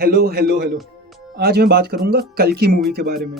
Hello hello hello. आज मैं बात करूंगा कल की मूवी के बारे में।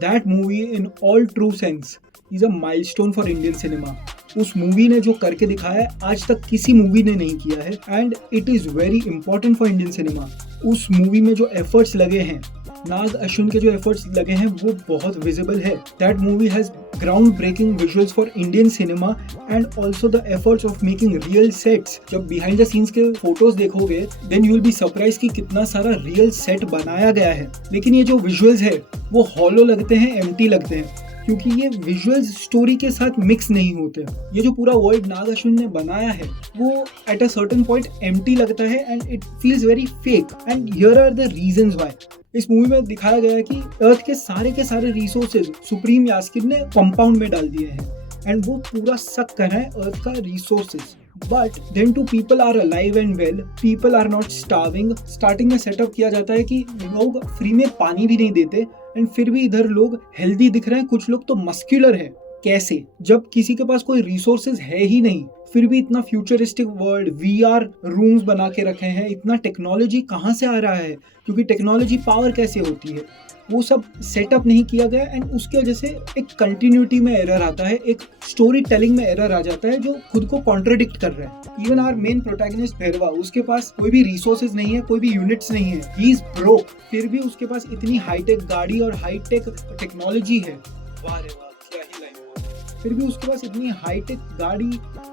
That movie in all true sense is a milestone for Indian cinema. उस मूवी ने जो करके दिखाया है आज तक किसी मूवी ने नहीं किया है and it is very important for Indian cinema. उस मूवी में जो एफर्ट्स लगे हैं, नाग अश्विन के जो एफर्ट्स लगे हैं वो बहुत विजिबल है। That movie has ground breaking visuals for Indian cinema and also the efforts of making real sets. जब बिहाइंड द सीन्स के फोटोज देखोगे then you will be surprise कि कितना सारा रियल सेट बनाया गया है। लेकिन ये जो विजुअल्स है वो हॉलो लगते हैं, एम्प्टी लगते हैं, क्योंकि ये विजुअल्स स्टोरी के साथ मिक्स नहीं होते। ये जो पूरा वर्ल्ड नाग अश्विन ने बनाया है वो at a certain point empty लगता है and it feels very fake and here are the reasons why. इस मूवी में दिखाया गया है कि अर्थ के सारे रिसोर्सेज सुप्रीम यास्किन ने कंपाउंड में डाल दिए हैं एंड वो पूरा सक कर रहा है अर्थ का resources. But then two people are alive and well, people are not starving. Starting में सेटअप किया जाता है कि लोग फ्री में पानी भी नहीं देते एंड फिर भी इधर लोग हेल्दी दिख रहे हैं, कुछ लोग तो मस्क्यूलर है। कैसे? जब किसी के पास कोई रिसोर्सेज है ही नहीं, फिर भी इतना फ्यूचरिस्टिक वर्ल्ड, वीआर रूम्स बना के रखे हैं। इतना टेक्नोलॉजी कहाँ से आ रहा है? क्योंकि टेक्नोलॉजी पावर कैसे होती है वो सब सेटअप नहीं किया गया एंड उसकी वजह से एक कंटिन्यूटी में एरर आता है, एक स्टोरी टेलिंग में एरर आ जाता है जो खुद को कॉन्ट्रडिक्ट कर रहा है। Even our main protagonist Bhairahawa, उसके पास कोई भी रिसोर्सेज नहीं है, कोई भी यूनिट्स नहीं है, ही इज ब्रोक, फिर भी उसके पास इतनी हाईटेक गाड़ी और हाईटेक टेक्नोलॉजी है। वाह रे वाह, क्या ही लाइन। फिर भी उसके पास इतनी हाईटेक गाड़ी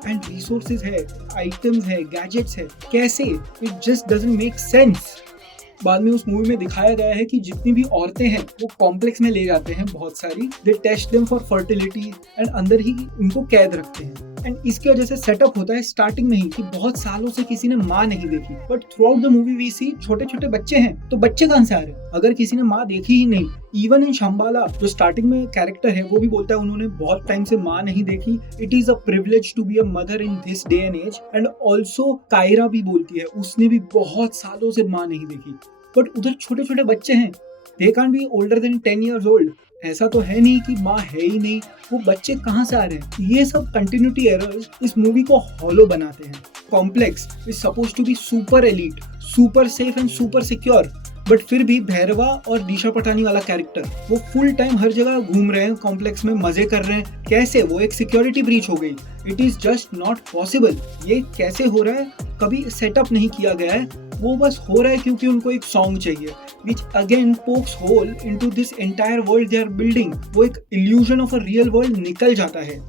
एंड रिसोर्सेज है, आइटम्स है, गैजेट्स है, कैसे? It just doesn't make sense. बाद में उस मूवी में दिखाया गया है कि जितनी भी औरतें हैं वो कॉम्प्लेक्स में ले जाते हैं बहुत सारी, they test them for fertility and अंदर ही उनको कैद रखते हैं एंड इसकी वजह से सेटअप होता है स्टार्टिंग में ही कि बहुत सालों से किसी ने माँ नहीं देखी। But throughout the movie we see छोटे छोटे बच्चे हैं, तो बच्चे कहाँ से आ रहे हैं अगर किसी ने माँ देखी ही नहीं? इवन इन शंबाला जो स्टार्टिंग में कैरेक्टर है वो भी बोलता है उन्होंने बहुत टाइम से माँ नहीं देखी। It is a privilege to be a mother in this day and age. And also Kyra भी बोलती है उसने भी बहुत सालों से माँ नहीं देखी। बट उधर छोटे छोटे बच्चे हैं, they can't be older than 10 years old। ऐसा तो है नहीं कि माँ है ही नहीं, वो बच्चे कहाँ से आ रहे हैं? ये सब कंटिन्यूटी एरर्स इस मूवी को हॉलो बनाते हैं। Complex is suppose to be super elite, super safe and super secure, but फिर भी भैरवा और दिशा पटानी वाला कैरेक्टर वो फुल टाइम हर जगह घूम रहे हैं, कॉम्प्लेक्स में मजे कर रहे हैं। कैसे? वो एक सिक्योरिटी ब्रीच हो गई। It is just not possible. ये कैसे हो रहा है? कभी सेटअप नहीं किया गया है, वो बस हो रहा है क्योंकि उनको एक सॉन्ग चाहिए which again pokes hole into this entire world they are building। वो एक illusion of a real world निकल जाता है।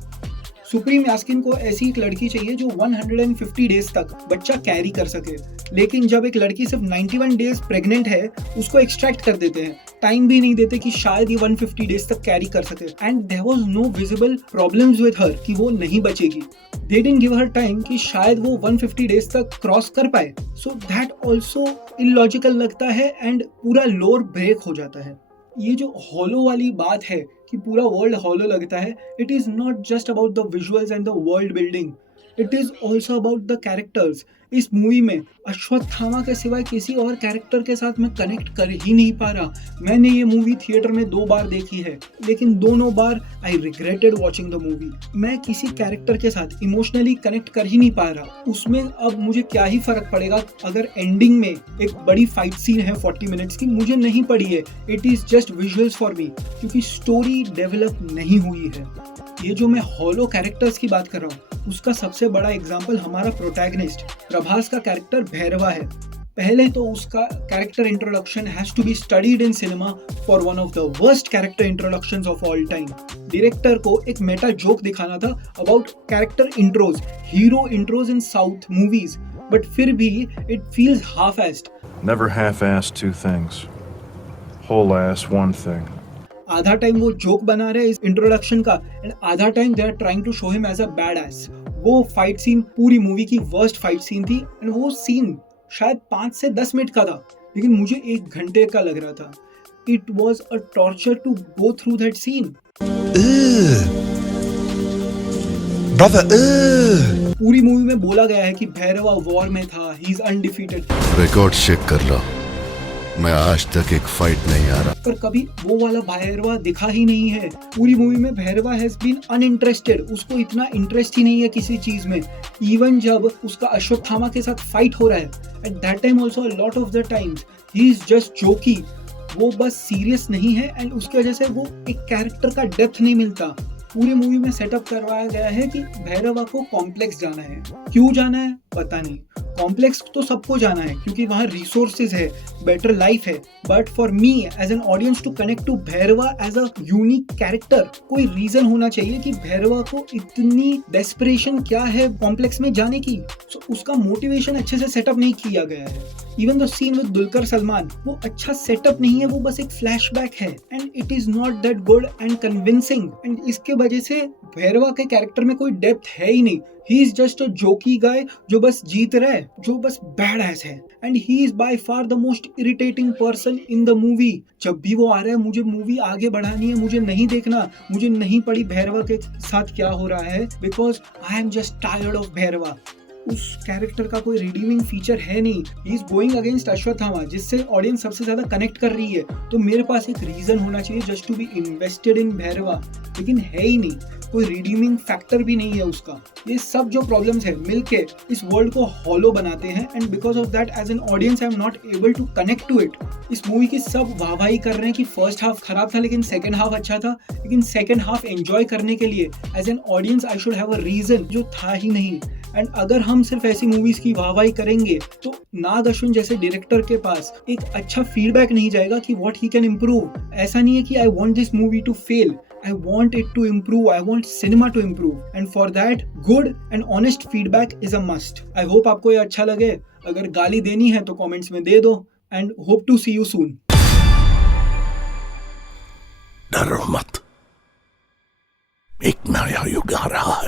सुप्रीम यास्किन को ऐसी एक लड़की चाहिए जो 150 डेज तक बच्चा कैरी कर सके, लेकिन जब एक लड़की सिर्फ 91 डेज प्रेग्नेंट है उसको एक्सट्रैक्ट कर देते हैं, टाइम भी नहीं देते कि शायद ये 150 डेज तक कैरी कर सके and there was no visible problems with her कि वो नहीं बचेगी। They didn't give her time कि शायद वो 150 डेज तक क्रॉस कर पाए। सो दैट ऑल्सो इलॉजिकल लगता है एंड पूरा लोर ब्रेक हो जाता है। ये जो हॉलो वाली बात है कि पूरा वर्ल्ड हॉलो लगता है, it is not just about the visuals and the world building, it is also about the characters. इस मूवी में अश्वत्थामा के सिवाय किसी और कैरेक्टर के साथ मैं कनेक्ट कर ही नहीं पा रहा। मैंने ये मूवी थिएटर में 2 बार देखी है, लेकिन दोनों बार आई रिग्रेटेड वॉचिंग द मूवी। मैं किसी कैरेक्टर के साथ इमोशनली कनेक्ट कर ही नहीं पा रहा। उसमें अब मुझे क्या ही फर्क पड़ेगा अगर एंडिंग में एक बड़ी फाइट सीन है 40 मिनट्स की, मुझे नहीं पड़ी है। It is just visuals for me, क्योंकि स्टोरी डेवलप नहीं हुई है। ये जो मैं हॉलो कैरेक्टर्स की बात कर रहा हूँ उसका सबसे बड़ा एग्जाम्पल हमारा प्रोटैगनिस्ट प्रभास का कैरेक्टर भैरवा है। पहले तो उसका character introduction has to be studied in cinema for one of the worst character introductions of all time. Director को एक मेटा जोक दिखाना था about character intros, hero intros in south movies, but फिर भी it feels half assed. Never half-ass two things. Whole ass one thing. आधा time वो जोक बना रहे हैं इस इंट्रोडक्शन का एंड आधा time they are trying to show him as a bad ass. वो फाइट सीन पूरी मूवी की वर्स्ट फाइट सीन थी एंड वो सीन शायद 5 से 10 मिनट का था, लेकिन मुझे 1 घंटे का लग रहा था। It was a torture to go through that scene. पूरी मूवी में बोला गया है कि भैरवा वॉर में था, he is undefeated. Record check कर लो, मैं आज तक एक फाइट नहीं हारा। पर कभी वो वाला भैरवा दिखा ही नहीं है। पूरी मूवी में भैरवा हैज बीन अनइंटरेस्टेड, उसको इतना इंटरेस्ट ही नहीं है किसी चीज में। इवन जब उसका अश्वत्थामा के साथ फाइट हो रहा है, at that time also lot of the times he is just जोकी, वो बस सीरियस नहीं है एंड उसकी वजह से वो एक कैरेक्टर का डेप्थ नहीं मिलता। पूरी मूवी में सेटअप करवाया गया है कि भैरवा को कॉम्प्लेक्स जाना है। क्यों जाना है पता नहीं, कॉम्प्लेक्स तो सबको जाना है क्योंकि वहाँ रिसोर्सेज है, बेटर लाइफ है। But for me as an audience to connect to Bhairava as a unique character, कोई रीजन होना चाहिए कि भैरवा को इतनी डेस्परेशन क्या है कॉम्प्लेक्स में जाने की। So, उसका मोटिवेशन अच्छे से सेटअप नहीं किया गया है। Even the scene with Dulquer Salmaan, वो अच्छा सेटअप नहीं है, वो बस एक फ्लैशबैक है and it is not that good and convincing. And इसके वजह से भैरवा के कैरेक्टर में कोई डेप्थ है ही नहीं। ही इज जस्ट अ जोकी गाय जो बस जीत रहा है, जो बस बैड एस है। And he is by far the most irritating person in the movie. जब भी वो आ रहा है, मुझे मूवी आगे बढ़ानी है, मुझे नहीं देखना, मुझे नहीं पड़ी भैरवा के साथ क्या हो रहा है, because I am just tired of Bhairava. उस कैरेक्टर का कोई रिडीमिंग फीचर है नहीं। He is going against Ashwatthama, जिससे ऑडियंस सबसे ज्यादा कनेक्ट कर रही है। तो मेरे पास एक रीजन होना चाहिए just to be invested in Bhairava, लेकिन है ही नहीं, कोई रिडीमिंग फैक्टर भी नहीं है उसका। ये सब जो प्रॉब्लम्स है मिलके इस वर्ल्ड को हॉलो बनाते हैं and because of that as an audience I am not able to connect to it. इस मूवी की सब वाहवाही कर रहे हैं कि फर्स्ट हाफ खराब था लेकिन सेकंड हाफ अच्छा था, लेकिन सेकंड हाफ एंजॉय करने के लिए as an audience I should have a reason, जो था ही नहीं। एंड अगर हम सिर्फ ऐसी मूवीज की वाहवाही करेंगे तो नाग अश्विन जैसे डायरेक्टर के पास एक अच्छा फीडबैक नहीं जाएगा कि व्हाट ही कैन इम्प्रूव। ऐसा नहीं है कि I want this movie two fail, I want it to improve, I want cinema to improve and for that good and honest feedback is a must. I hope आपको ये अच्छा लगे। अगर गाली देनी है तो कमेंट्स में दे दो and hope to see you soon. डरो मत, एक नया युग आ रहा है।